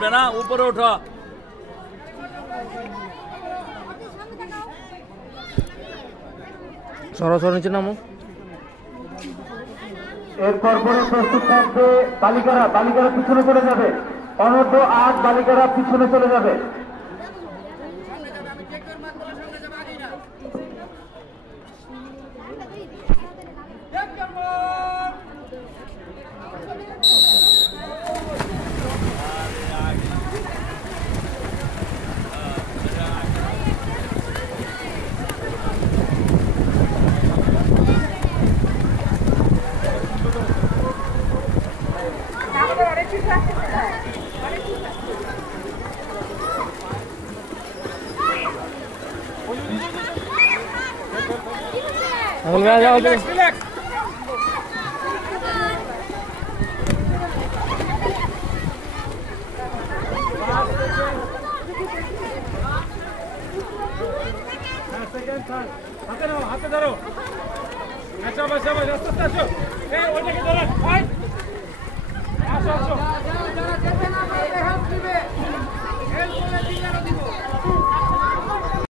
উঠবে না, উপরে ওঠো। সরাসরি নিচে নামো। এরপর পরে প্রস্তুত থাকবে বালিকারা, বালিকারা পিছনে চলে যাবে, অনূর্ধ্ব 8 বালিকারা পিছনে চলে যাবে। হাতে নাও, হাতে ধরো। আচ্ছা, আচ্ছা, আস্তে আস্তে আসো। এই ওইটাকে ধরো। আসো আসো।